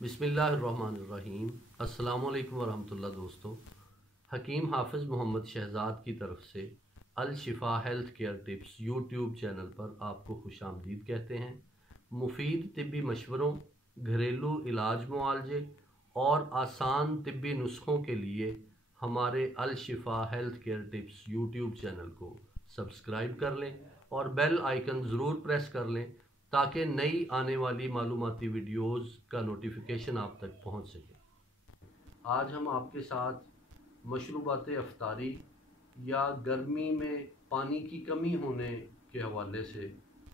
बिस्मिल्लाहिर्रहमानिर्रहीम। अस्सलाम वालेकुम वरहमतुल्लाह। दोस्तों, हकीम हाफिज़ मोहम्मद शहज़ाद की तरफ से अल शिफा health care tips YouTube channel पर आपको खुशामदीद कहते हैं। मुफीद तिब्बी मशवरों, घरेलू इलाज मुआलजे और आसान तिब्बी नुस्खों के लिए हमारे अल शिफा health care tips YouTube channel को सब्सक्राइब कर लें और बेल आइकन ज़रूर प्रेस कर लें ताकि नई आने वाली मालूमाती वीडियोज़ का नोटिफिकेशन आप तक पहुंच सके। आज हम आपके साथ मशरूबात अफ्तारी या गर्मी में पानी की कमी होने के हवाले से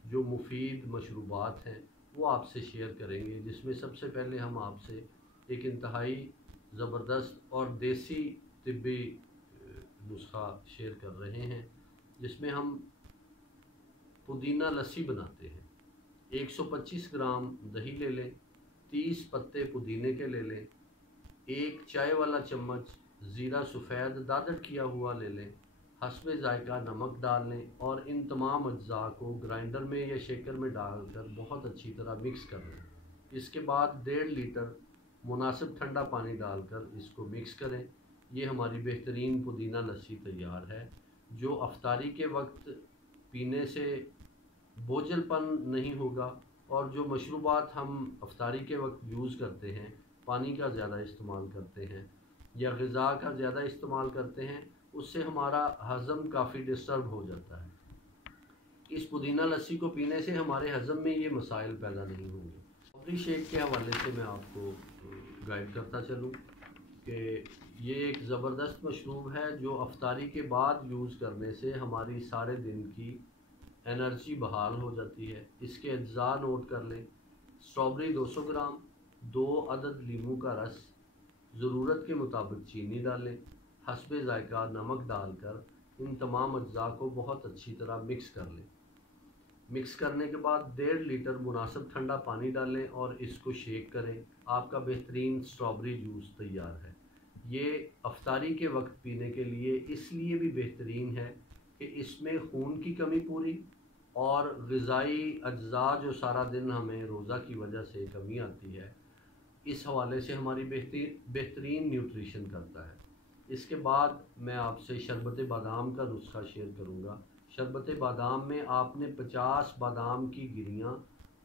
जो मुफीद मशरूबात हैं वो आपसे शेयर करेंगे, जिसमें सबसे पहले हम आपसे एक इंतहाई ज़बरदस्त और देसी तिब्बी नुस्खा शेयर कर रहे हैं, जिसमें हम पुदीना लस्सी बनाते हैं। 125 ग्राम दही ले लें, 30 पत्ते पुदीने के ले लें, एक चाय वाला चम्मच ज़ीरा सफ़ेद दादड़ किया हुआ ले लें, हस्बे ज़ायका नमक डाल लें और इन तमाम अज्जा को ग्राइंडर में या शेकर में डालकर बहुत अच्छी तरह मिक्स कर लें। इसके बाद 1.5 लीटर मुनासिब ठंडा पानी डालकर इसको मिक्स करें। ये हमारी बेहतरीन पुदीना लस्सी तैयार है, जो अफ्तारी के वक्त पीने से बोझलपन नहीं होगा। और जो मशरूबात हम अफ्तारी के वक्त यूज़ करते हैं, पानी का ज़्यादा इस्तेमाल करते हैं या ग़िज़ा का ज़्यादा इस्तेमाल करते हैं, उससे हमारा हज़म काफ़ी डिस्टर्ब हो जाता है। इस पुदीना लस्सी को पीने से हमारे हज़म में ये मसाइल पैदा नहीं होंगे। स्ट्रॉबेरी शेक के हवाले से मैं आपको गाइड करता चलूँ कि ये एक ज़बरदस्त मशरूब है जो अफ्तारी के बाद यूज़ करने से हमारी सारे दिन की एनर्जी बहाल हो जाती है। इसके अज्जा नोट कर लें। स्ट्रॉबेरी 200 ग्राम, 2 अदद लीमू का रस, ज़रूरत के मुताबिक चीनी डालें, हस्बे ज़ायका नमक डालकर इन तमाम अज्जा को बहुत अच्छी तरह मिक्स कर लें। मिक्स करने के बाद 1.5 लीटर मुनासिब ठंडा पानी डालें और इसको शेक करें। आपका बेहतरीन स्ट्रॉबेरी जूस तैयार है। ये अफ्तारी के वक्त पीने के लिए इसलिए भी बेहतरीन है कि इसमें खून की कमी पूरी और ग़िज़ाई अज्जा जो सारा दिन हमें रोज़ा की वजह से कमी आती है, इस हवाले से हमारी बेहतरीन न्यूट्रिशन करता है। इसके बाद मैं आपसे शरबत बादाम का नुस्खा शेयर करूँगा। शरबत बादाम में आपने 50 बादाम की गिरियाँ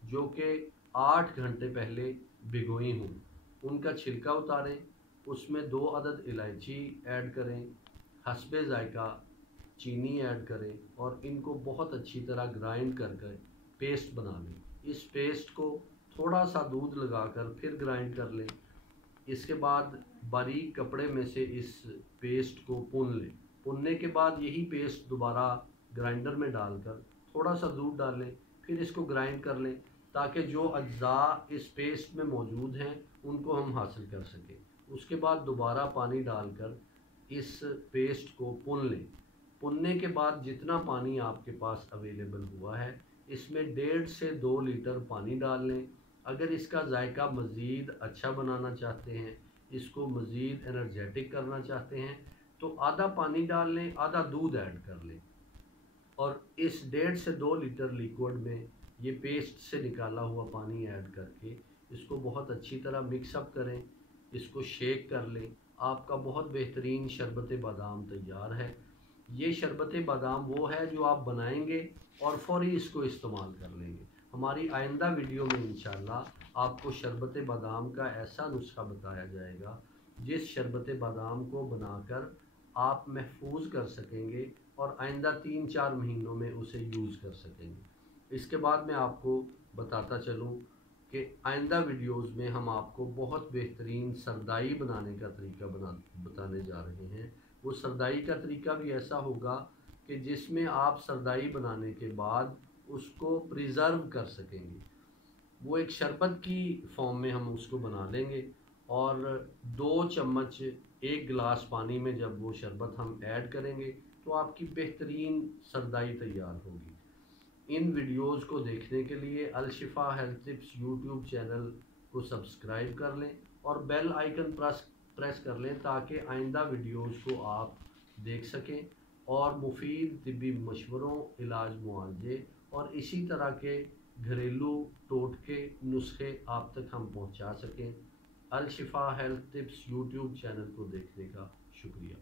जो कि 8 घंटे पहले भिगोई हों, उनका छिलका उतारें, उसमें 2 अदद इलायची ऐड करें, हस्बे ज़ायका चीनी ऐड करें और इनको बहुत अच्छी तरह ग्राइंड करके पेस्ट बना लें। इस पेस्ट को थोड़ा सा दूध लगाकर फिर ग्राइंड कर लें। इसके बाद बारीक कपड़े में से इस पेस्ट को भून लें। भुनने के बाद यही पेस्ट दोबारा ग्राइंडर में डालकर थोड़ा सा दूध डालें, फिर इसको ग्राइंड कर लें ताकि जो अज्जा इस पेस्ट में मौजूद हैं उनको हम हासिल कर सकें। उसके बाद दोबारा पानी डालकर इस पेस्ट को भून लें। भुनने के बाद जितना पानी आपके पास अवेलेबल हुआ है, इसमें 1.5 से 2 लीटर पानी डाल लें। अगर इसका जायका मज़ीद अच्छा बनाना चाहते हैं, इसको मज़ीद एनर्जेटिक करना चाहते हैं, तो आधा पानी डाल लें, आधा दूध ऐड कर लें और इस 1.5 से 2 लीटर लिक्विड में ये पेस्ट से निकाला हुआ पानी ऐड करके इसको बहुत अच्छी तरह मिक्सअप करें। इसको शेक कर लें। आपका बहुत बेहतरीन शरबत बादाम तैयार है। ये शरबत बादाम वो है जो आप बनाएंगे और फ़ौरी इसको इस्तेमाल कर लेंगे। हमारी आइंदा वीडियो में इंशाल्लाह आपको शरबत बादाम का ऐसा नुस्खा बताया जाएगा जिस शरबत बादाम को बनाकर आप महफूज कर सकेंगे और आइंदा 3-4 महीनों में उसे यूज़ कर सकेंगे। इसके बाद मैं आपको बताता चलूँ कि आइंदा वीडियोज़ में हम आपको बहुत बेहतरीन सरदाई बनाने का तरीका बताने जा रहे हैं। वो सरदाई का तरीका भी ऐसा होगा कि जिसमें आप सरदाई बनाने के बाद उसको प्रिज़र्व कर सकेंगे। वो एक शरबत की फॉर्म में हम उसको बना लेंगे और 2 चम्मच 1 गिलास पानी में जब वो शरबत हम ऐड करेंगे तो आपकी बेहतरीन सरदाई तैयार होगी। इन वीडियोज़ को देखने के लिए अल शिफा हेल्थ टिप्स यूट्यूब चैनल को सब्सक्राइब कर लें और बेल आइकन प्रेस कर लें ताकि आइंदा वीडियोज़ को आप देख सकें और मुफीद तिब्बी मशवरों, इलाज मुआलजे और इसी तरह के घरेलू टोटके नुस्खे आप तक हम पहुंचा सकें। अल शिफा हेल्थ टिप्स यूट्यूब चैनल को देखने का शुक्रिया।